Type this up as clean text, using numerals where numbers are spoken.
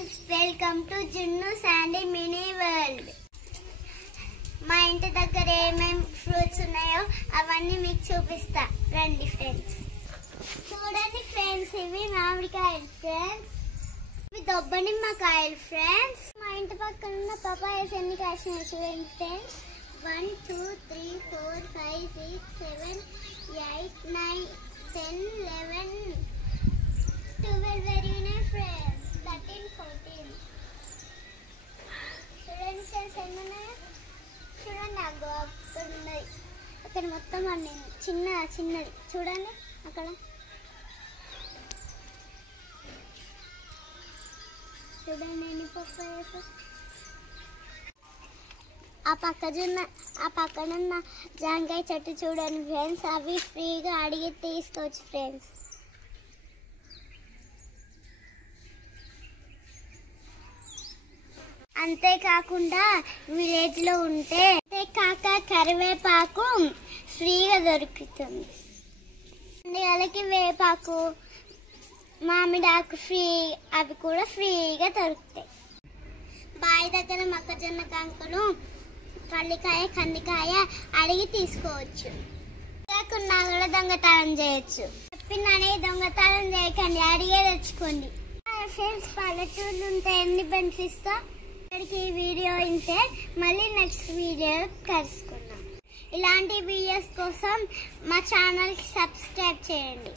friends, welcome to Junnu Sandy Mini World. మా ఇంటి దగ్గర ఏమేం ఫ్రూట్స్ ఉన్నాయో అవన్నీ మీకు చూపిస్తా రండి ఫ్రెండ్స్. చూడండి ఫ్రెండ్స్, ఇవి మామిడికాయలు ఫ్రెండ్స్, ఇవి దొబ్బ నిమ్మకాయలు ఫ్రెండ్స్. మా ఇంటి పక్కన ఉన్న పపాయాస్ ఎన్ని కాసినాయి చూడండి ఫ్రెండ్స్. 1 2 3 4 5 6 7 8 9 10 11 12 పెరిగినాయి ఫ్రెండ్స్. 13 14 చూడండి ఫ్రెండ్స్ ఎన్ని ఉన్నాయో చూడండి. అక్కడ ఉన్నాయి, అక్కడ మొత్తం అన్నీ చిన్నది చూడండి అక్కడ. చూడండి ఎన్ని పప్పాయస్. ఆ పక్కన ఉన్న జాంకాయ చెట్టు చూడండి ఫ్రెండ్స్, అవి ఫ్రీగా అడిగి తీసుకోవచ్చు ఫ్రెండ్స్. అంతేకాకుండా విలేజ్లో ఉంటే కరివేపాకు ఫ్రీగా దొరుకుతుంది. వాళ్ళకి వేపాకు, మామిడాకు ఫ్రీ, అవి కూడా ఫ్రీగా దొరుకుతాయి. బావి దగ్గర మొక్కజొన్న కంకులు, పల్లికాయ, కందికాయ అడిగి తీసుకోవచ్చు. లేకున్నా కూడా దొంగతనం చేయొచ్చు. చెప్పిందని దొంగతనం చేయకండి, అడిగే తెచ్చుకోండి ఫ్రెండ్స్. పల్లెటూళ్ళు ఉంటే ఎన్ని బెనిఫిట్స్. ఈ వీడియో ఇంతే, మళ్ళీ నెక్స్ట్ వీడియో కలుసుకుందాం. ఇలాంటి వీడియోస్ కోసం మా ఛానల్కి సబ్స్క్రైబ్ చేయండి.